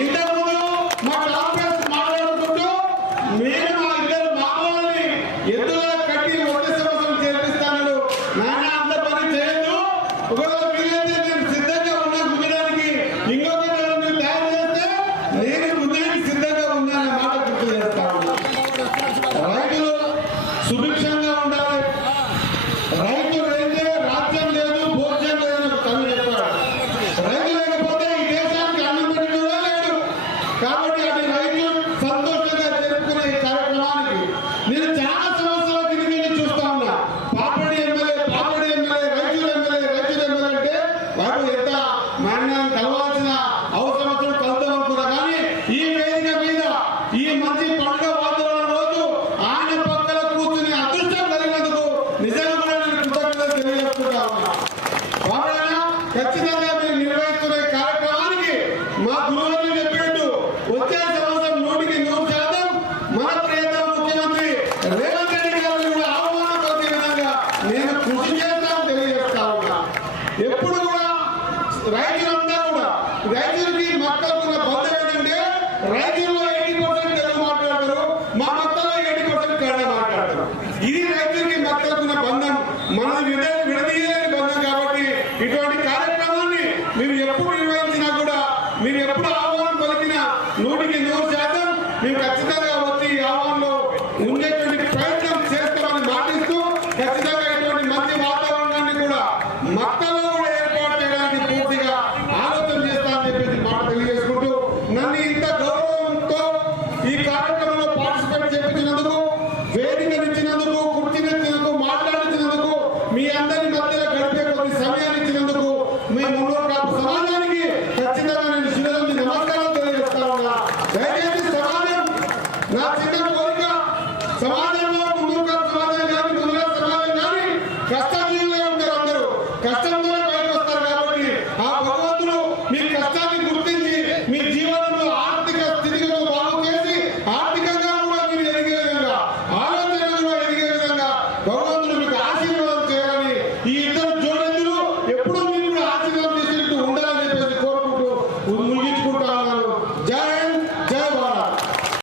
ఇంతకుముందు మా కాంగ్రెస్ మాట్లాడుకుంటూ నేను మా ఇద్దరు మామూలని ఎద్దుల కట్టి ఒకే సంవత్సరం చేర్పిస్తాను. నాన్న అంత పని చేయదు. ఒకవేళ వీలైతే నేను సిద్ధంగా ఉన్నా గుమ్మడానికి ఇంకొక మీరు తయారు చేస్తే నేను గుమ్మడానికి సిద్ధంగా ఉన్నానన్న మాట గుర్తు చేస్తా ఉన్నా. రైతులు సుభిక్షంగా ఉండాలి. రైతు లేదే రాజ్యం లేదు, భోజ్యం లేదు కవి చెప్పాడు. రైతు లేకపోతే ఈ దేశానికి అన్నం పెట్టి కూడా లేడు. కాబట్టి అది రైతు సంతోషంగా జరుపుకునే ఈ కార్యక్రమానికి నేను చాలా సంవత్సరాల కింద చూస్తా ఉన్నా. పాపడి ఎమ్మెల్యే రైతులు అంటే వాడు ఎంత మనం కలవాల్సిన అవసరం కలుద్దాం అనుకున్నా. కానీ ఈ వేదిక మీద ఈ మంచి పండుగ వాతావరణం రోజు ఆయన పక్కన కూర్చుని అదృష్టం కలిగినందుకు నిజంగా కూడా నేను కృతజ్ఞతలు తెలియజేస్తున్నా ఉన్నా. వాడైనా ఖచ్చితంగా మీరు నిర్వహిస్తున్న కార్యక్రమానికి మా గురువులు చెప్పినట్టు వచ్చే సంవత్సరం 100% మన ప్రియతమ ముఖ్యమంత్రి రేవంత్ రెడ్డి గారిని కూడా ఆహ్వానం పొందే విధంగా నేను కృషి చేస్తాను తెలియజేస్తా ఉన్నా. ఎప్పుడు కూడా రైతులంతా కూడా రైతులకి మక్కకున్న బంధం ఏంటంటే రైతుల్లో 80% తెలుగు మాట్లాడతారు, మా మొత్తంలో 80% కన్నడ మాట్లాడతారు. ఇది రైతులకి మక్కకున్న బంధం, మనది విడదీయలేని బంధం. కాబట్టి ఇటువంటి కార్యక్రమాన్ని మీరు ఎప్పుడు నిర్వహించినా కూడా మీరు ఎప్పుడు ఆహ్వానం పలికినా 100%